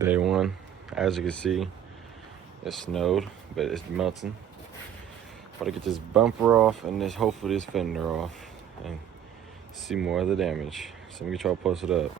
Day one. As you can see, it snowed, but it's melting. Got to get this bumper off and hopefully this fender off and see more of the damage. So let me get y'all posted up.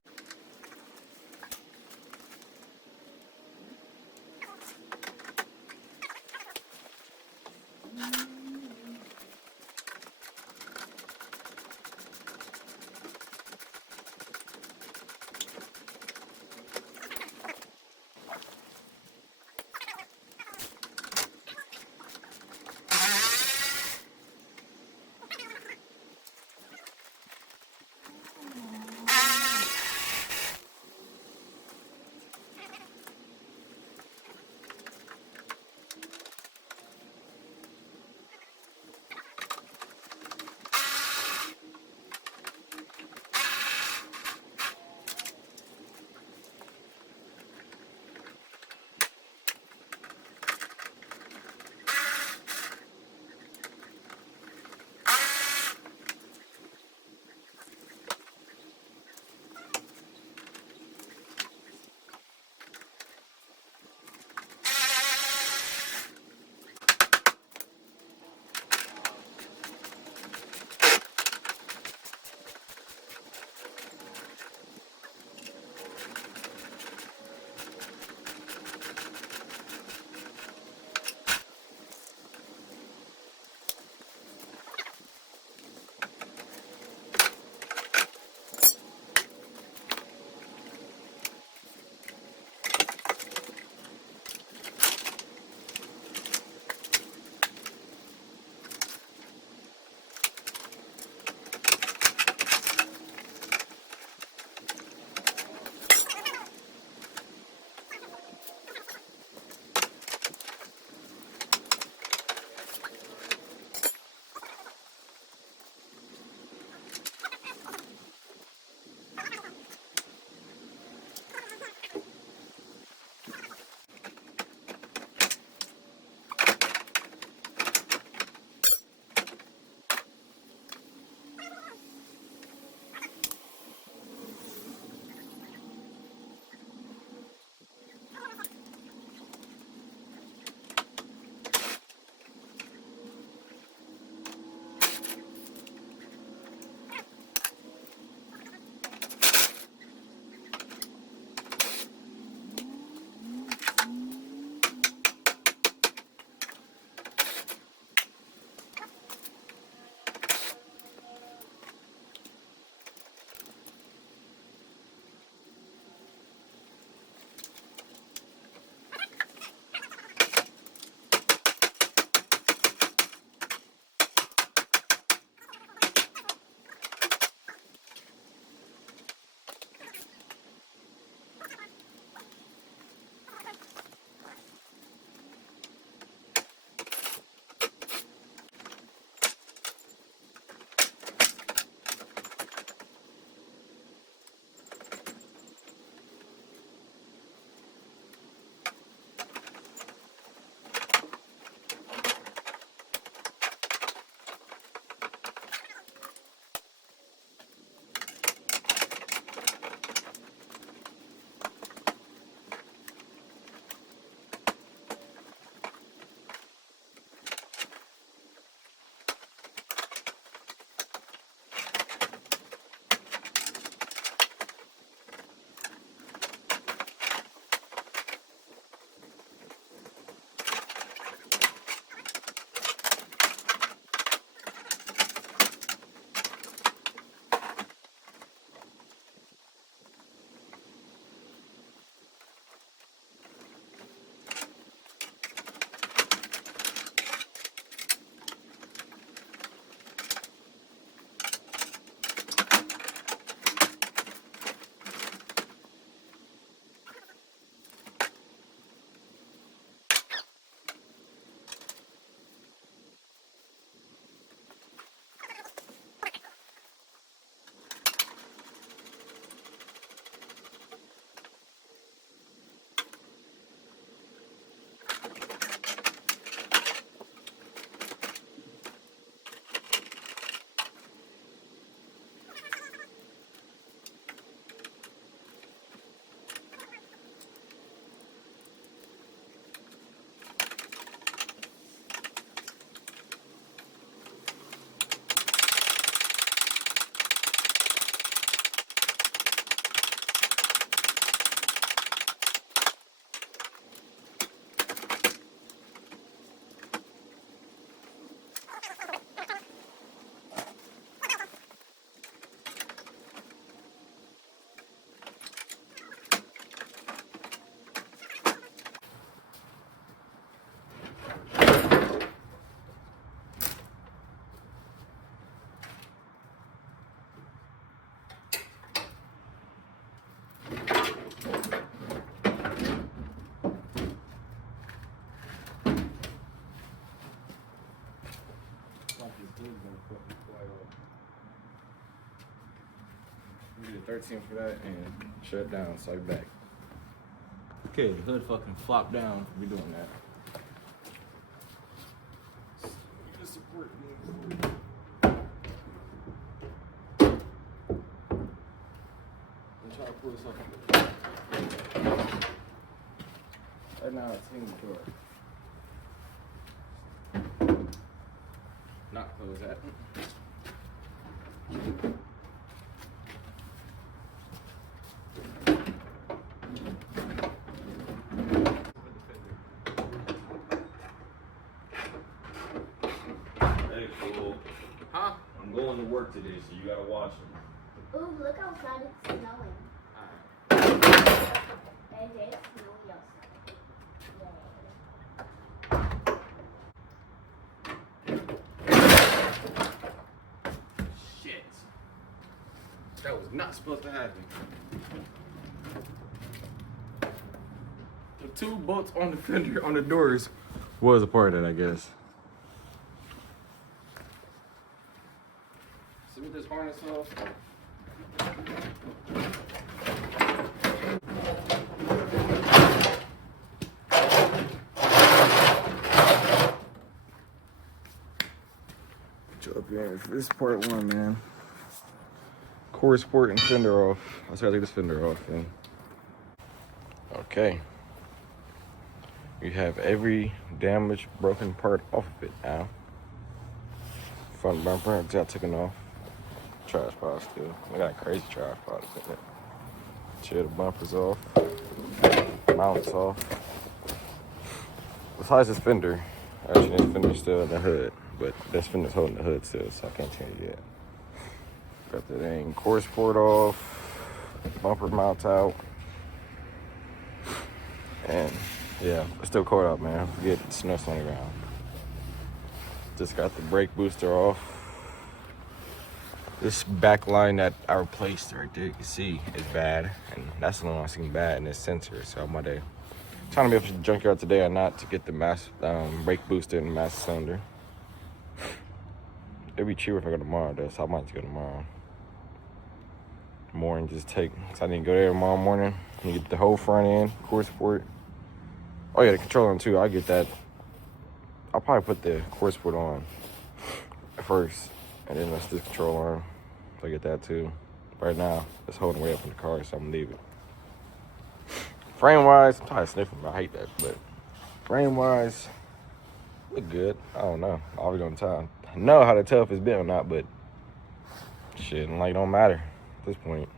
13 for that and shut it down, so I back. Okay, the hood fucking flopped down. We doing that. Just support me. I'm trying to pull this off. Right now it's in the door. Not close that. Hey, cool. Huh? I'm going to work today, so you gotta watch me. Ooh, look outside, it's snowing. Alright. And it's snowing outside. Shit. That was not supposed to happen. The 2 bolts on the fender on the doors was a part of that, I guess. See what this harness off? Up here. This is part 1, man. Core support and fender off. I just gotta take this fender off. And okay. You have every damaged, broken part off of it now. Front bumper, I got taken off. Trash pile still. I got a crazy trash pile in it. Chill the bumpers off. Mounts off. Besides this fender, actually this fender's still in the hood. But this fender's holding the hood still, so I can't change it yet. Got the dang core support off. Bumper mounts out. And yeah, it's still cold out, man. Forget the snow's on the ground. Just got the brake booster off. This back line that I replaced right there, you can see, is bad. And that's the one I seen bad in this sensor. So I'm trying to be up to the junkyard today or not to get the brake booster and the master cylinder. It'd be cheaper if I go tomorrow though, so I might just go tomorrow. Morning, just take, so I need to go there tomorrow morning. You get the whole front end, core support. Oh yeah, the controller on too, I'll get that. I'll probably put the core support on first, and then let's this control arm. So I get that too. Right now, it's holding way up in the car, so I'm gonna leave it. Frame wise, I'm tired of sniffing, but I hate that, but frame wise, look good. I don't know, always on time. I know how the tough it's been or not, but shit, like, it don't matter at this point.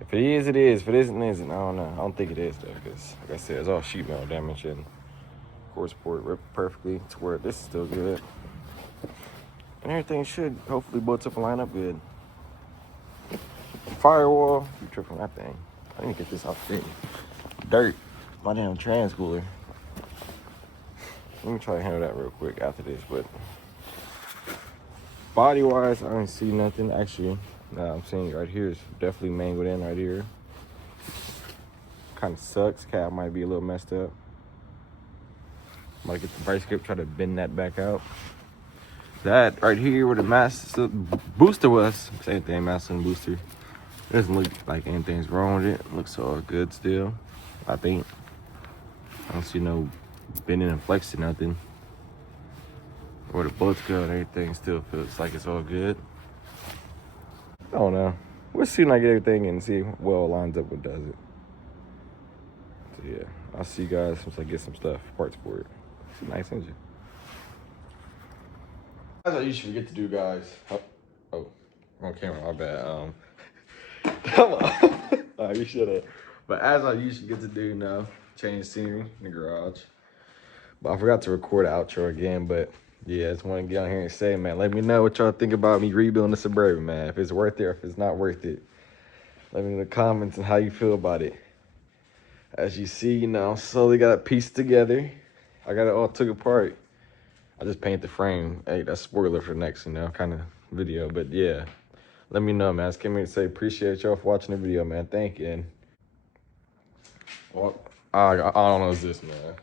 If it is, it is. If it isn't, it isn't. I don't know. I don't think it is, though, because, like I said, it's all sheet metal damage, and core support ripped perfectly to where this is still good. And everything should hopefully bolt up and line up good. Firewall, keep tripping that thing. I need to get this off the thing. Dirt, my damn trans cooler. Let me try to handle that real quick after this, but body wise, I don't see nothing. Actually, I'm seeing right here is definitely mangled in right here. Kind of sucks. Cab might be a little messed up. Might get the vice grip, try to bend that back out. That right here where the master booster was, same thing, master and booster. It doesn't look like anything's wrong with it. Looks all good still, I think. I don't see no bending and flexing, nothing. Where the bolts go and everything still feels like it's all good. I don't know. We'll see when I get everything and see well it lines up what does it. So yeah, I'll see you guys once I get some stuff, parts for it. It's a nice engine. As I usually forget to do, guys. Oh, on camera, my bad. Come on. You should have. But as I usually get to do now, change scenery in the garage. But I forgot to record the outro again, but yeah, I just want to get on here and say, man, let me know what y'all think about me rebuilding the Suburban, man. If it's worth it or if it's not worth it. Let me know in the comments and how you feel about it. As you see, you know, slowly got it pieced together. I got it all took apart. I just paint the frame. Hey, that's spoiler for next, you know, kind of video. But yeah, let me know, man. I just came here to say appreciate y'all for watching the video, man. Thank you. And well, I don't know what's this, man.